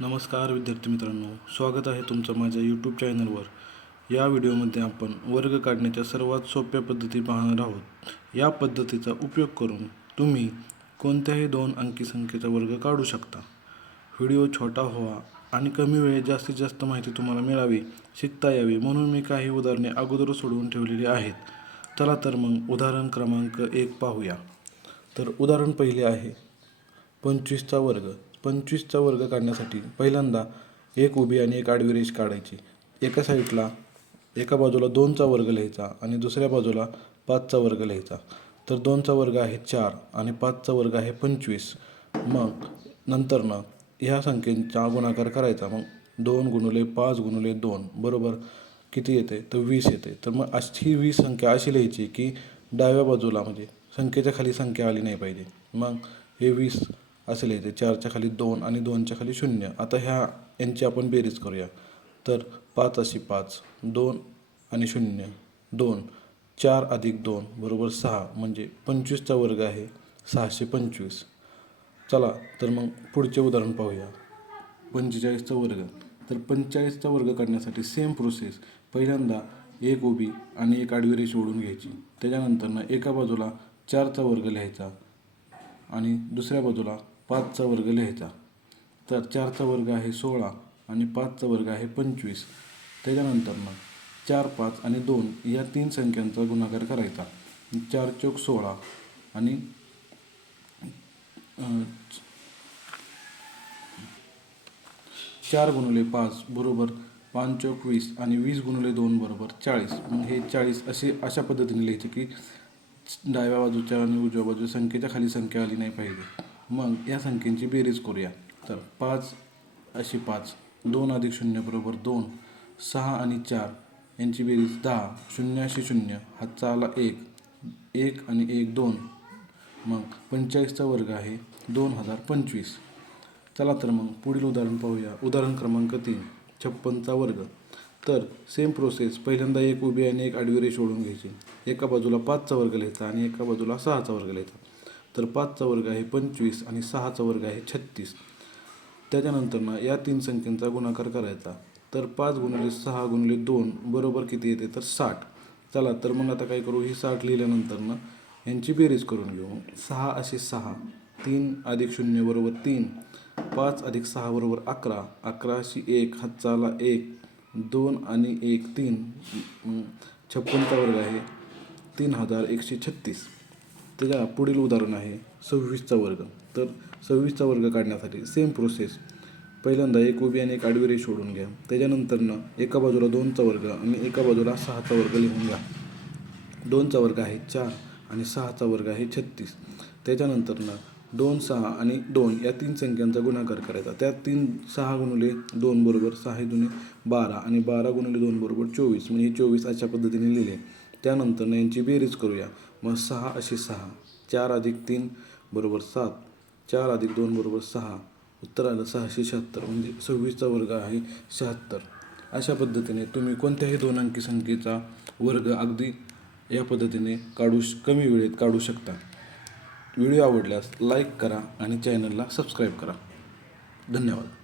नमस्कार विद्यार्थी मित्रांनो स्वागत आहे तुमचं माझ्या यूट्यूब चॅनलवर या व्हिडिओमध्ये आपण वर्ग काढण्याच्या सर्वात सोप्या पद्धती पाहणार आहोत. या पद्धतीचा उपयोग करून तुम्ही कोणत्याही दोन अंकी संख्येचा वर्ग काढू शकता. व्हिडिओ छोटा व्हावा आणि कमी वेळेत जास्तीत जास्त माहिती तुम्हाला मिळावी शिकता यावी म्हणून मी काही उदाहरणे अगोदर सोडवून ठेवलेली आहेत. चला तर मग उदाहरण क्रमांक एक पाहूया. तर उदाहरण पहिले आहे पंचवीसचा वर्ग. पंचवीसचा वर्ग काढण्यासाठी पहिल्यांदा एक उभी आणि एक आडवी रेष काढायची. एका साईडला एका बाजूला दोनचा वर्ग लिहायचा आणि दुसऱ्या बाजूला पाचचा वर्ग लिहायचा. तर दोनचा वर्ग आहे चार आणि पाचचा वर्ग आहे पंचवीस. मग नंतरनं ह्या संख्येचा गुणाकार करायचा. मग दोन गुणुले पाच गुणुले दोन बरोबर? किती येते? तर वीस येते. तर मग अशी वीस संख्या अशी लिहायची की डाव्या बाजूला म्हणजे संख्येच्या खाली संख्या आली नाही पाहिजे. मग हे वीस असे लिहायचे चारच्या खाली दोन आणि दोनच्या खाली शून्य. आता ह्या यांची आपण बेरीज करूया. तर पाच अशी पाच दोन आणि शून्य. दोन. चार अधिक दोन बरोबर सहा म्हणजे पंचवीसचा वर्ग आहे सहाशे पंचवीस. चला तर मग पुढचे उदाहरण पाहूया. पंचेचाळीसचा वर्ग. तर पंचेचाळीसचा वर्ग काढण्यासाठी सेम प्रोसेस पहिल्यांदा एक उभी आणि एक आडवी रेष ओढून घ्यायची. त्याच्यानंतरनं एका बाजूला चारचा वर्ग लिहायचा आणि दुसऱ्या बाजूला पाचचा वर्ग लिहायचा. तर चारचा वर्ग आहे सोळा आणि पाचचा वर्ग आहे पंचवीस. त्याच्यानंतर मग चार पाच आणि दोन या तीन संख्यांचा गुणाकार करायचा. चार चौक सोळा आणि चार गुणुले पाच बरोबर पाच चौक वीस आणि वीस गुणुले दोन बरोबर चाळीस. हे चाळीस असे अशा पद्धतीने लिहायचे की डाव्या बाजूच्या आणि उजव्या बाजूच्या संख्येच्या खाली संख्या आली नाही पाहिजे. मग या संख्येची बेरीज करूया. तर पाच अशी पाच दोन अधिक शून्य बरोबर दोन सहा आणि चार यांची बेरीज दहा शून्य अशी शून्य हातचा आला एक एक आणि एक दोन. मग पंचेचाळीसचा वर्ग आहे दोन हजार पंचवीस. चला तर मग पुढील उदाहरण पाहूया. उदाहरण क्रमांक तीन छप्पनचा वर्ग. तर सेम प्रोसेस पहिल्यांदा एक उभी आणि एक आडवी रेष ओढून घ्यायची. एका बाजूला पाचचा वर्ग लिहायचा आणि एका बाजूला सहाचा वर्ग लिहायचा. तर पाचचा वर्ग आहे पंचवीस आणि सहाचा वर्ग आहे छत्तीस. त्याच्यानंतर ना या तीन संख्यांचा गुणाकार करायचा. तर पाच गुणिले सहा गुणिले दोन बरोबर किती येते? तर साठ. चला तर मग आता काय करू? ही साठ लिहिल्यानंतरनं यांची बेरीज करून घेऊ. सहा असे सहा. तीन अधिक शून्य बरोबर तीन. पाच अधिक सहा बरोबर अकरा. अकरा अशी एक. हातचाला एक. दोन आणि एक तीन. छप्पनचा वर्ग आहे तीन हजार एकशे छत्तीस. त्याच्या पुढील उदाहरण आहे सव्वीसचा वर्ग. तर सव्वीसचा वर्ग काढण्यासाठी सेम प्रोसेस पहिल्यांदा एक उभी आणि एक आडवी रेष सोडून घ्या. त्याच्यानंतरनं एका बाजूला दोनचा वर्ग आणि एका बाजूला सहाचा वर्ग लिहून घ्या. दोनचा वर्ग आहे चार आणि सहाचा वर्ग आहे छत्तीस. त्याच्यानंतरनं दोन सहा आणि दोन या तीन संख्यांचा गुणाकार करायचा. त्या तीन सहा गुणुले दोन बरोबर सहा हे दुने बारा आणि बारा गुणुले दोन बरोबर चोवीस. म्हणजे हे चोवीस अशा पद्धतीने लिहिले. त्यानंतर यांची बेरीज करूया. मग सहा अशी सहा. चार अधिक तीन बरोबर सात. चार अधिक दोन बरोबर सहा. उत्तर आलं सहाशे शहात्तर. म्हणजे सव्वीसचा वर्ग आहे शहात्तर. अशा पद्धतीने तुम्ही कोणत्याही दोन अंकी संख्येचा वर्ग अगदी या पद्धतीने काढू श कमी वेळेत काढू शकता. व्हिडिओ आवडल्यास लाईक करा आणि चॅनलला सबस्क्राईब करा. धन्यवाद.